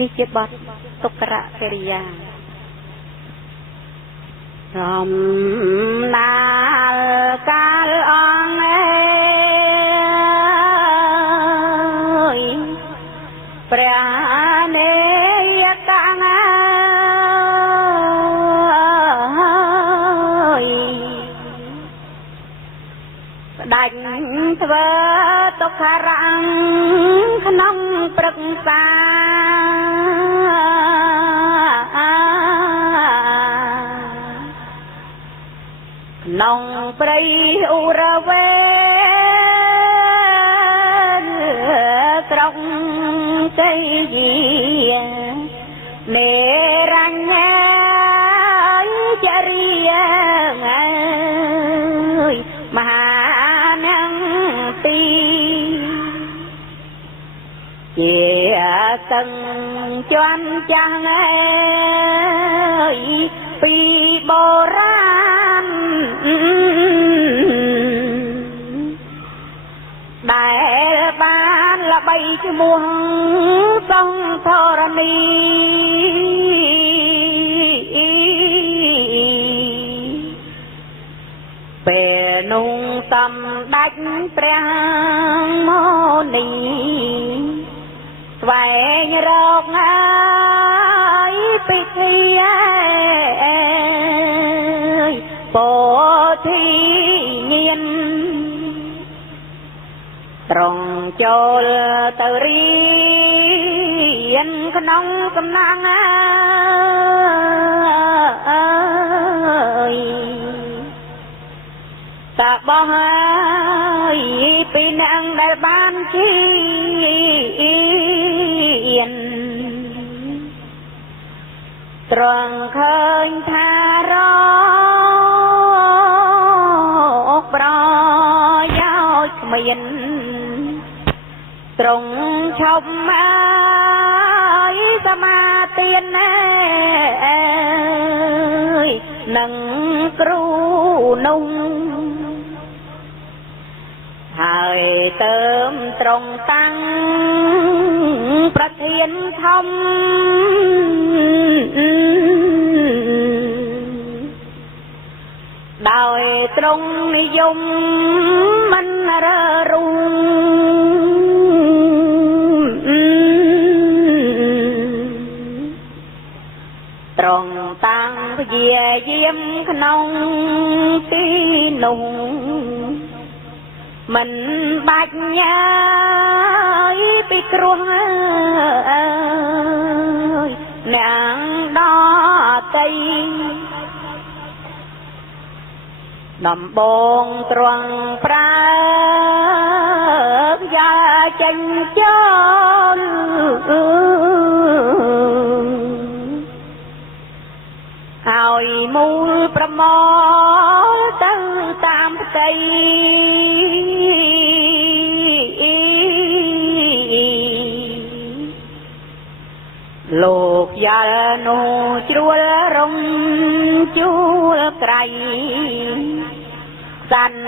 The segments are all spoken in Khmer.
នេះជាបទទុក្ករកិរិយារំណាលកាលអងអើយព្រះនេយកងអើយស្ដេចធ្វើទុក្ខរំក្នុងព្រឹក្សាក្នុងព្រៃឧរវេក្រុងជ័យយានេរញ្ញចរិយាអើយមហានំទីជាសឹងជន់ចាំងអើយពីបុរាណដែលបានល្បីឈ្មោះសង្ធរណីពេលនោះសម្ដេចព្រះមោនីស្វែងរកអើយពិធីពោធិញាណត្រង់ចូលទៅរៀនក្នុងកំណាំងអើយតបោះហើយពីអ្នកដែលបានជៀនត្រង់ឃើញថារកប្រយោជន៍គ្មានត្រង់ឈប់អើយសមាទានអើយនឹងគ្រូនោះហើយទៅត្រង់តាំងប្រធានធំដោយត្រង់និយមមិនរើរុងត្រង់តាំងព្យាយាមក្នុងទីនោះមិនបាច់ញ៉ាយពីគ្រោះអើយអ្នកដតីដំបងត្រង់ប្រើយ៉ាចេញចូលហើយមូលប្រមល់ទៅតាមផ្ទៃលោកយ៉ាល់នោះជ្រួលរំជួលក្រៃសាន់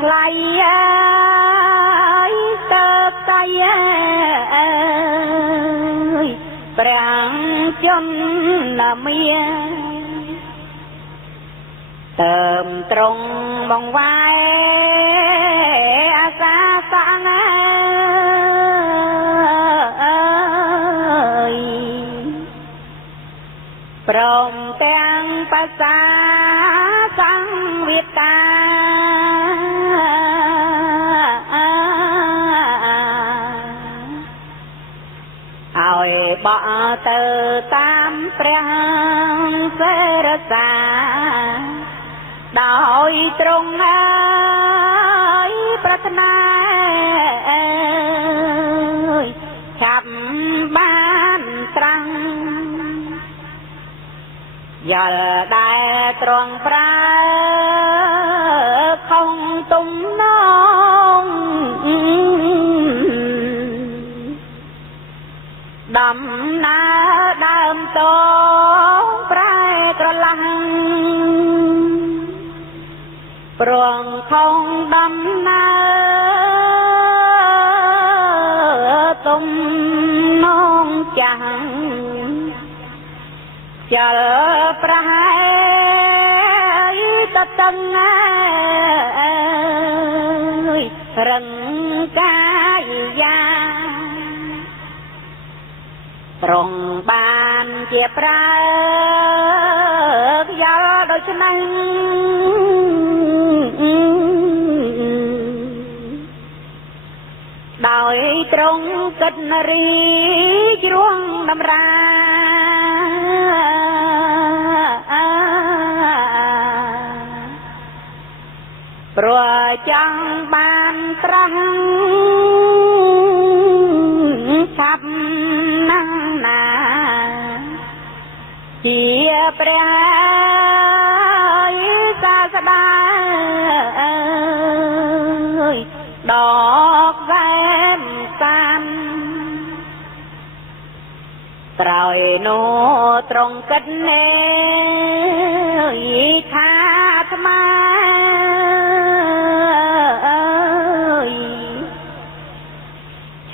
ថ្លៃអើយទៅតៃអើយព្រះជន្មាមាទៅត្រង់បងវាយអាសាសាងព្រមទាំងភាសាសង្វិតាឲ្យបកទៅតាមព្រះសេរសាដោយត្រង់ហើយប្រាថ្នាអើយឆាប់បានត្រាំងយល់ដែលត្រង់ប្រើខំទំនងដំណើរដើមតងប្រែក្រឡាំងព្រងខំដំណើរទំនងចាំង chở prai tất tân ơi rừng ca gia trong bàn chia prai gia đôi chân anh đòi trong kết ri chuông đâm ra rồi chẳng bàn trăng sắp năng nà chia pre xa xa đá đọt em san rồi nô trong kết nê tha thâm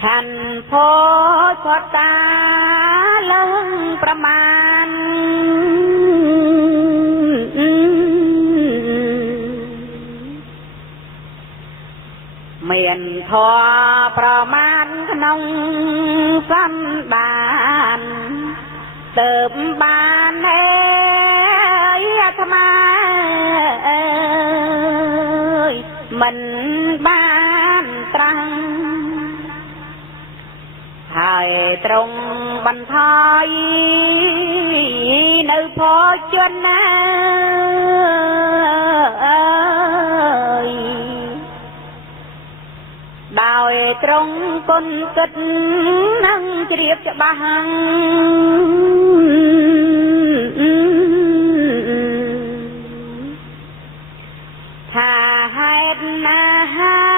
ฉันโพชดตาเลิงประมาณเมียนทอประมาณขนมสั้นบานเติมบานเอ้ยธรรมามันบ้านตรังhãy trong bàn thai nơi phó chân ơi đòi trong con kịch nâng triệp cho bằng thà hai na ha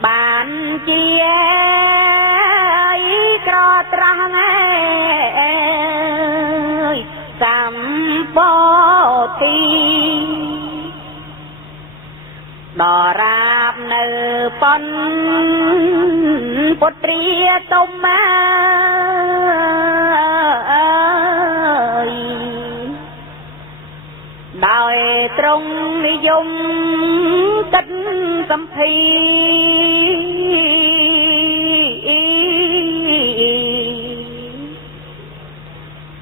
bạn chia cro trăng ơi sắm bó thi đò rạp nở pon bột ria tôm ơi đòi trong dung tính tâm thi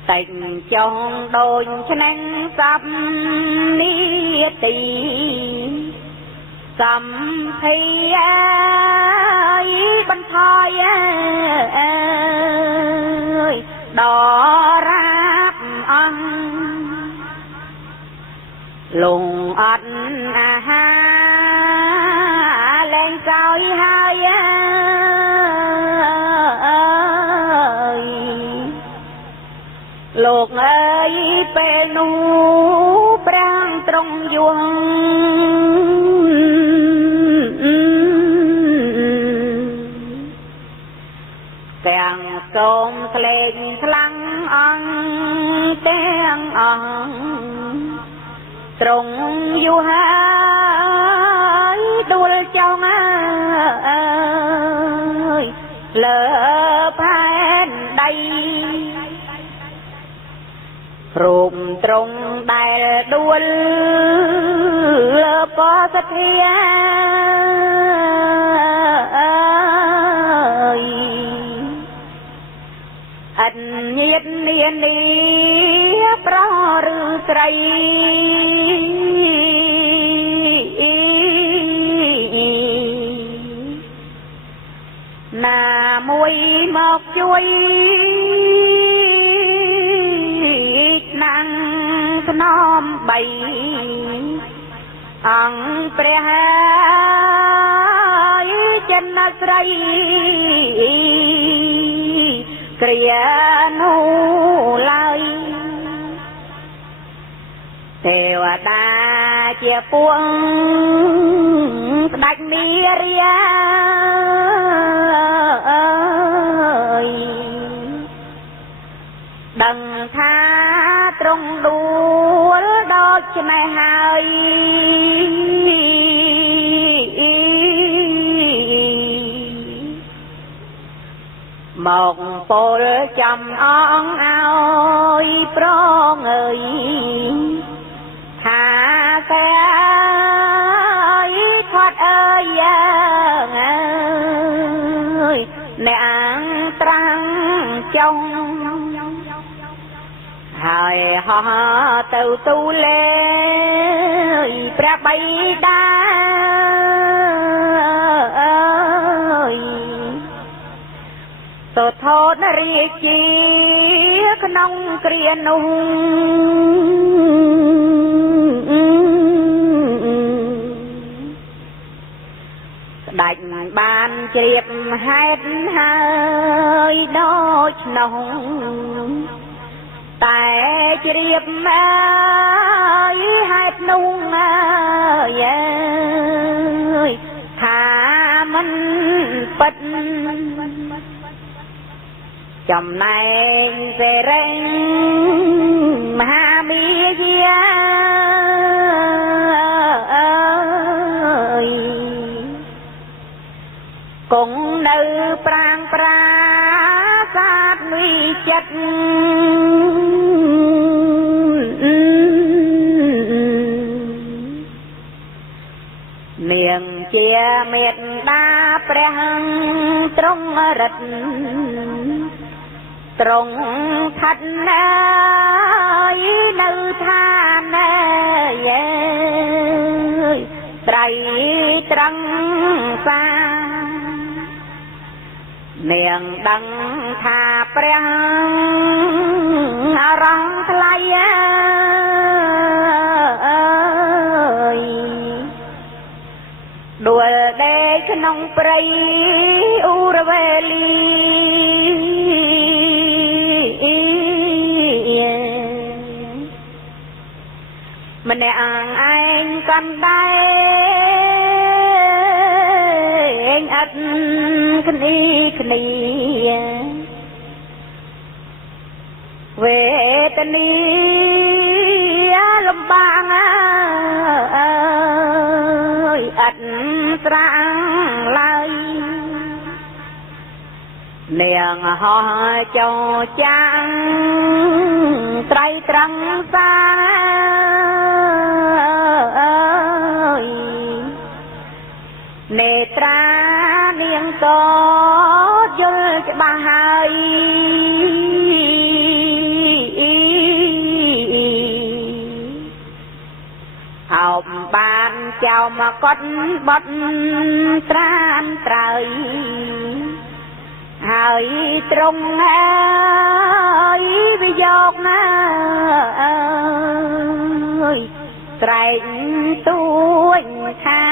tình trong đôi chân sắp ní tì sắm thi ấy bánh thoi ơi đỏ ráp ăn lùng anh ha lên coi hai ơi luộc ơi pe nu brang trong vuông càng cồn lên lăng ăn tiếng ăn trong du hái đuôi trong ơi lỡ phan đây rùm trong đài đuôi lỡ có sát thia ơi anh nhiệt niên đi pro rư sậy nà môi mọc chuối nàng nom bầy ăn pre hai chân sậy kria nu lai theo ta chia buông đạch mi ria ơi đừng tha trong đua đó cho mày hai một bồ chồng on ôi prong ơi thả cái ơi thoát ơi ơi nàng trăng trong hời họ từ tu lê pra bay đa ơiสดทนเรียกจีขนมเกลียนนุ่งดัดบานเจียบให้หายดอยนงแต่เจียบไม่ให้นุ่งเย้ถ้ามันปัดจำในเสร็จมหามีเยียคงในปรางปราศาสตร์มีจัดเนียงเจียเม็ดดาเปรียงตรงรัดตรงทัดนายนึทานเย้ไตรตรังสาเนียงดังทาเปรียงรังทลายด้วยเดชนองปรีอุรเวลีมันได้อ่างไอ้กันได้เองอัดคณีคณีเวทนีลำบากอัดตรังไหลเนียงหอเจ้าจังไตรตรังสาเนตราเนียงก็ยลจะบาหายเอาบ้านเจ้ามากดบดตรานไตรหายตรงหายวิโยกนะไตรตัวทา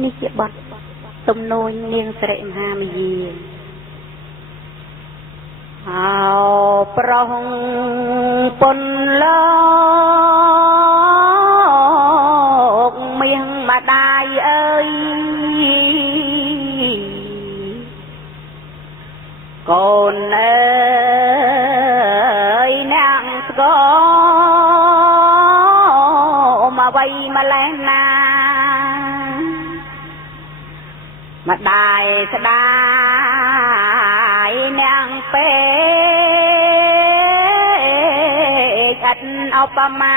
นี่เจ็บบดตุ่มโนยเนียงเสร็จหามีเอาปรองปนโลกเมียงมาได้เอ้ยก่อนเอ้ยนางสกอมาไว้มาแลนามาได้สดายนางเป็ดอันเอาประมา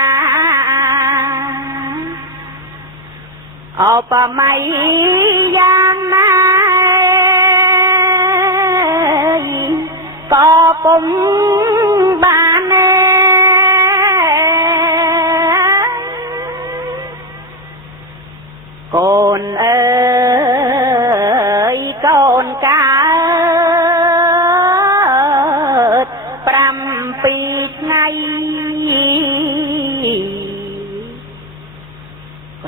เอาประไม่ยามนายก็ปุ่มบานโกนเอ้ยโกนกาปรำปีไง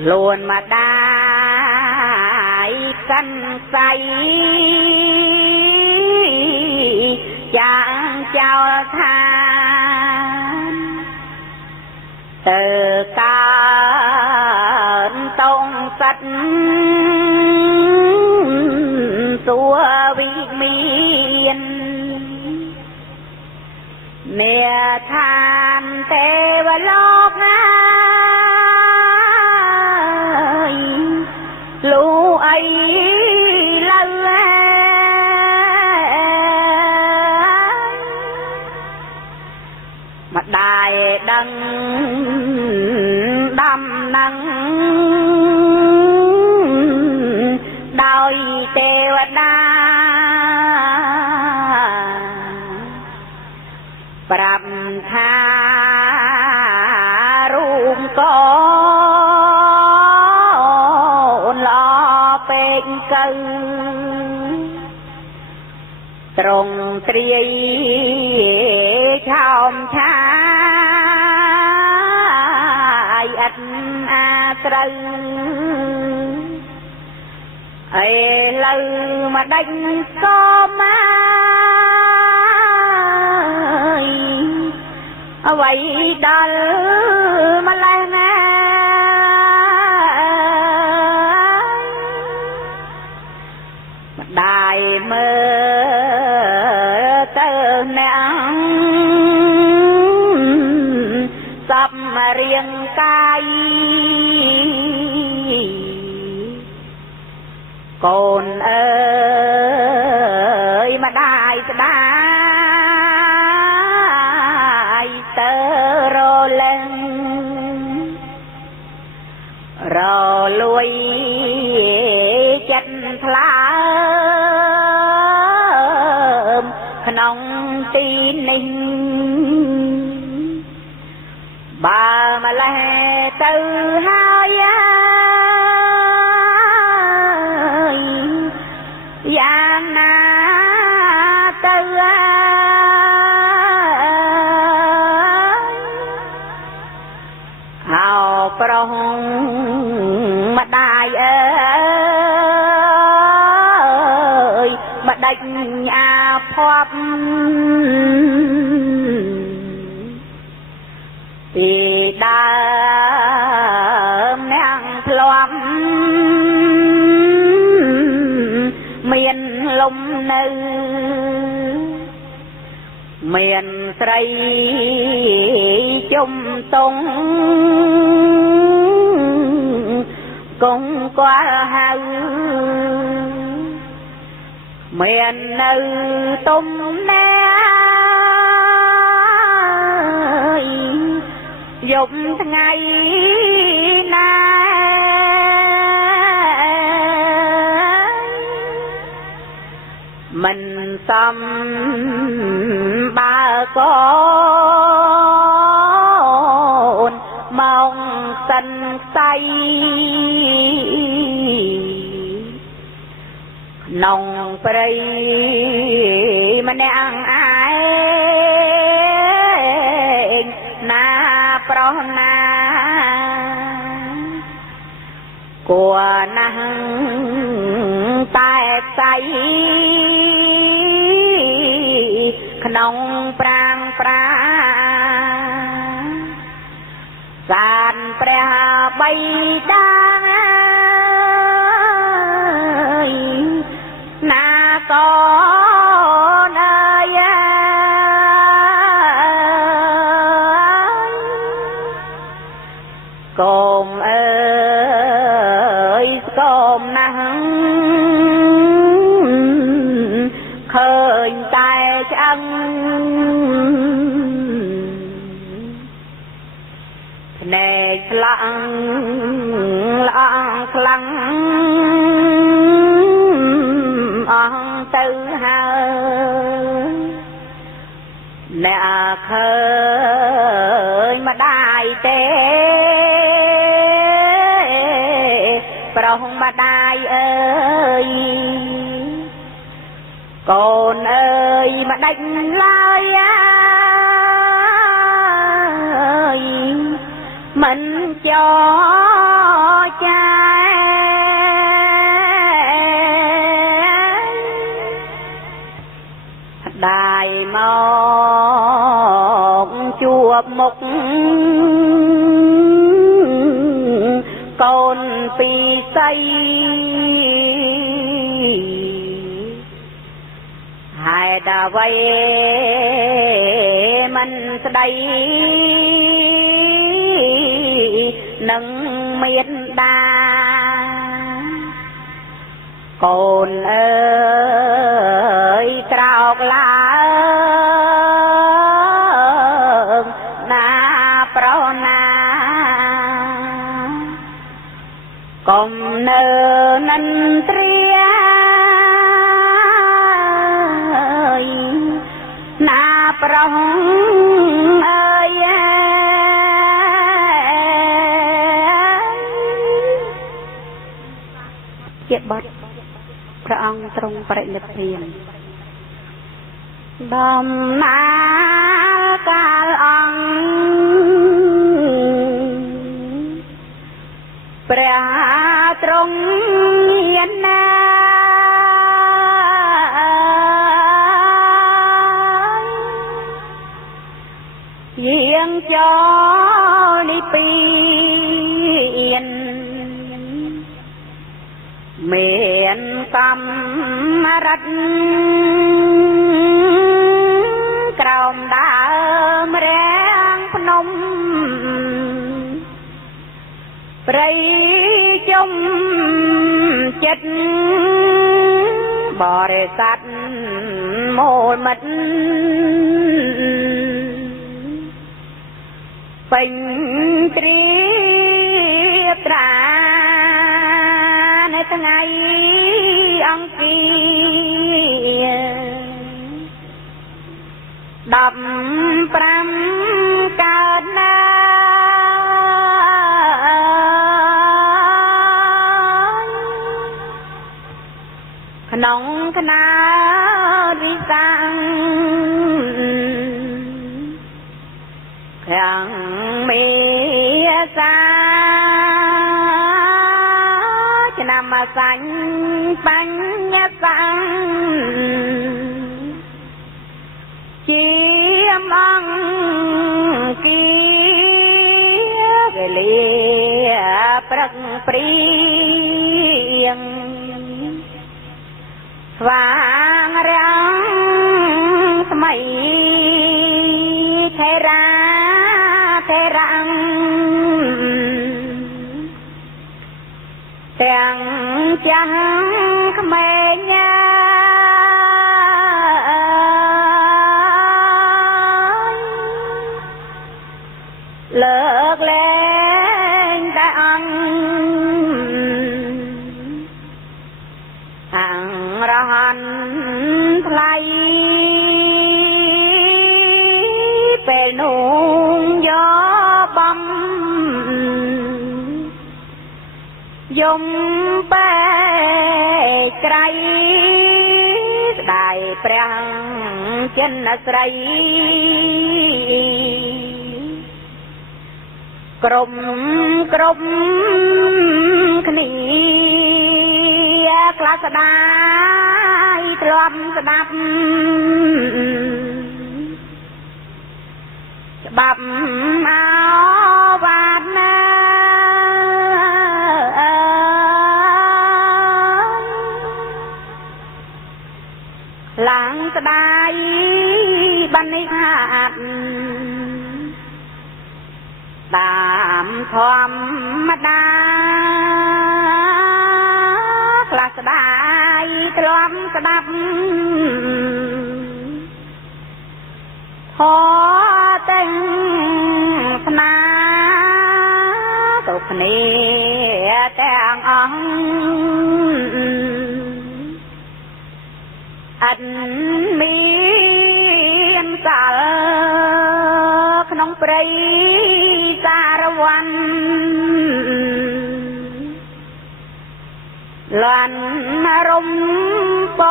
ล้วนมาได้กันใสจางเจ้าทานเตอกานต้องสัตตัววิเมียนเมียทานเทวโลกนะลูไอละ ម្ដាយដឹងដំណឹងដោយទេវតាប្រាប់ថារូបកូនល្អពេកកើត្រង់ត្រាយឆោមឆាយឥតអាត្រូវអេលើមកដាច់ក៏មកអ្វីដល់ម្លេះណាម្ដាយមើលទៅអ្នកសពរៀងកាយកូនអើយម្ដាយស្ដាយទៅរលែងរលួយចិត្តថ្លើមក្នុងទីនេះបើម្លេះទៅហើយយ៉ាងណាទៅហៅប្រុសម្ដាយអើយម្ដេចអាភ័ព្វពីដើមអ្នកធ្លាប់មានលំនៅមានស្រីជុំតងគង់គាល់ហៅមាននៅទុំណែយប់ថ្ងៃណាមិនសំបើកូនមកសិនស្័យក្នុងព្រៃម្នាក់ឯងណាប្រុសណាគួរណាស់តែផ្សៃក្នុងប្រាំងប្រាសានព្រះបិតាណាក៏នើយកុំអើយស្គមណាស់ឃើញតែឆ្អឹងភ្នែកស្លង់ល្អងខ្លាំងអស់ទៅហើយអ្នកឃើញម្ដាយទេប្រុសម្ដាយអើយកូនអើយម្ដេចឡើយមិនចោចាដាយមកជួបមុខកូនពីស័យហេតុអ្វីមិនស្ដីនឹងមានដាកូនអើយក្រោកឡើង នៅនិនត្រាណាប្រុសអើយជាបទព្រះអង្គទ្រង់បរិនិព្វានដំណើរកាលអង្គព្រះទ្រង់មានណាយាងចូលនិព្វានមានកម្មរិទ្ធក្រោមដើមរាំងភ្នំព្រៃជុំចិត្តបរិស័ទមូលមិត្តពេញត្រៀបត្រានៅថ្ងៃអង្គារ15កើតណាក្នុងគណៈវិសាំងខាងមេសាឆ្នាំសាញ់បញ្ញសាំងជាអង្គាវេលាព្រឹកព្រៀងស្វាងរាំងថ្មីថេរាថេរាំងទាំងចាស់ក្មេងលើកលែងតែអង្គអង្រហន្តថ្លៃពេលនោះយកបំយំបែកក្រៃស្ដាយព្រះចិនស្រីក្រុមគ្នាខ្លះស្ដាយធ្លាប់ស្ដាប់ច្បាប់អោវាទណាឡើងស្ដាយបណ្ឌិតហាត់តាមធម្មតាខ្លះស្ដាយទ្រាំស្ដាប់ហោតែងស្នាទៅគ្នាទាំងអង្គអត់មានកាលក្នុងព្រៃសារវ័នលាន់រំប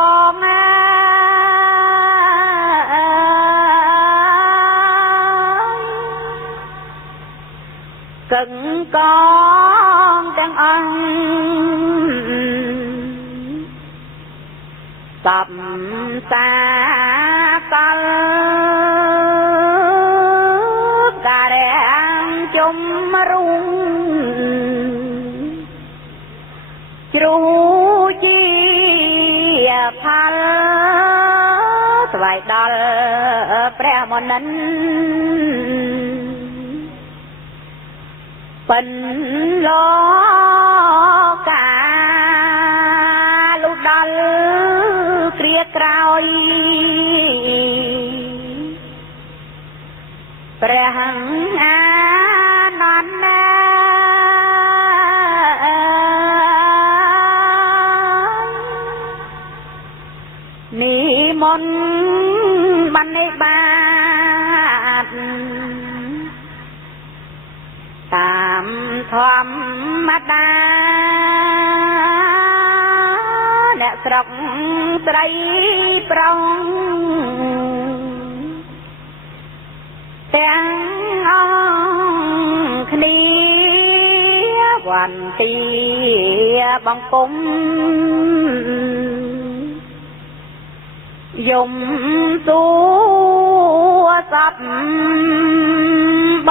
ងកឹងកងទាំងអង្គតបសាកលការាំងជុំរុងជ្រូជាផលថ្វាយដល់ព្រះមុនិនពិនលោកាលុដល់គ្រាក្រោយព្រះអានន្ទ មតាអ្នកស្រុកស្រីប្រុងទាំងអង្គគ្នាវន្ទាបង្គំយំសួរសពប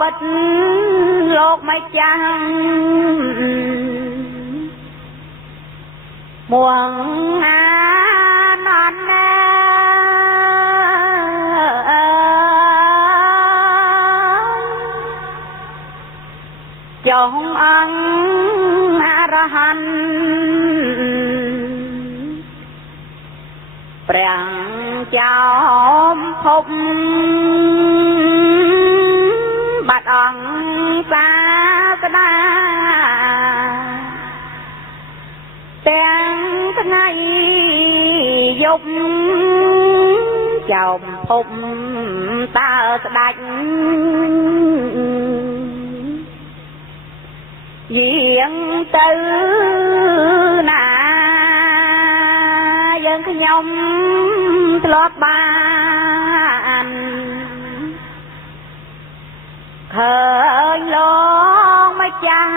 បិទ្ធលោកម្ចាស់មួងអានន់ណាចុងអង្គអរហន្តព្រះចោមភពបាត់អង្គសាស្តាទាំងថ្ងៃយប់ចោមភពតើស្ដេចយាងទៅណាយើងខ្ញុំធ្លាប់បានឃើញលងមកចាំង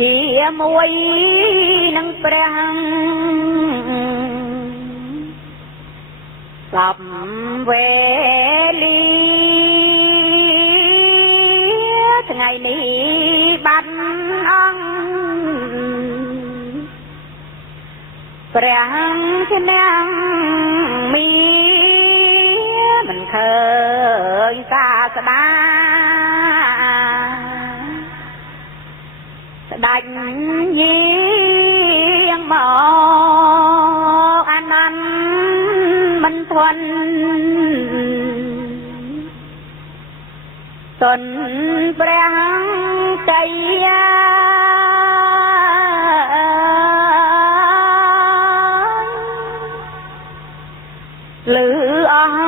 ជាមួយនឹងព្រះសពវេលាថ្ងៃនេះបាត់អង្គព្រះឆ្នាំមីមិនឃើញសាស្តាស្ដេចយាងមកអានន្ទមិនធន់ទុនព្រះចៃយាលឺអស់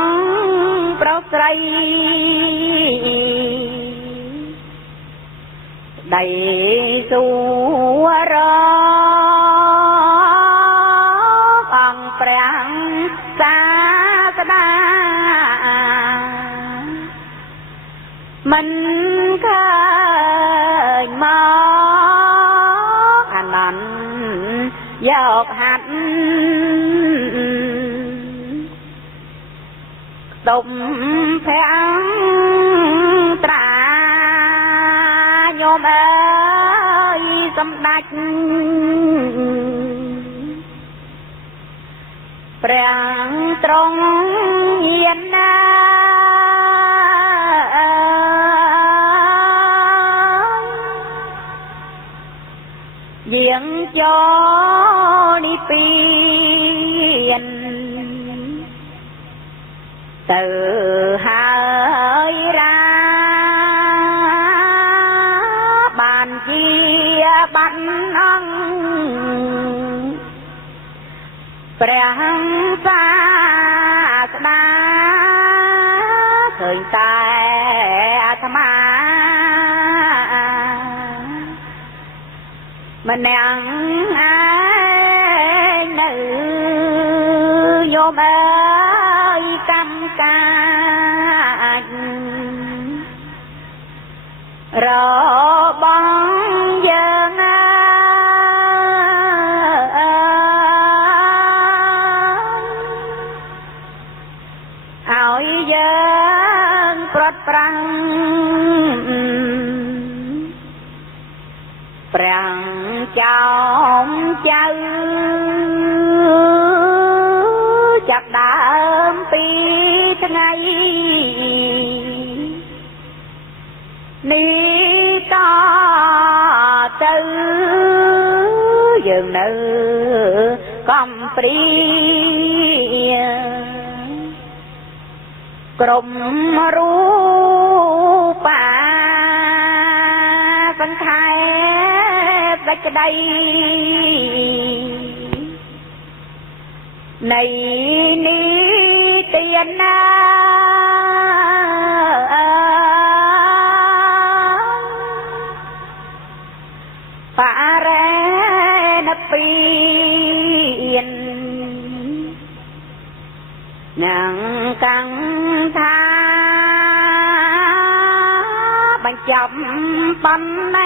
ប្រុសស្រីដៃសួរអង្គព្រះសាស្តាមិនឃើញមកអានន្ទយកហាត់ទុំព្រះត្រាញោមអើយសម្ដេចព្រះទ្រង់យានណាយាងចូលនិព្វានទៅហើយរាបានជាបាត់អង្គព្រះសាស្តាឃើញតែអាត្មាម្នាក់ឯងនៅយមអើយកម្មកាចរបស់យើងឲ្យយើងប្រត់ប្រាំងព្រះចោមចៅចាប់ដើមពីថ្ងៃនេះតទៅយើងនៅកំព្រីក្រុមរូបាសង្ខេបសេចក្តីនៃនេះ ណាបារេណពៀននឹងកាំងថាបញ្ចប់បណ្ណេ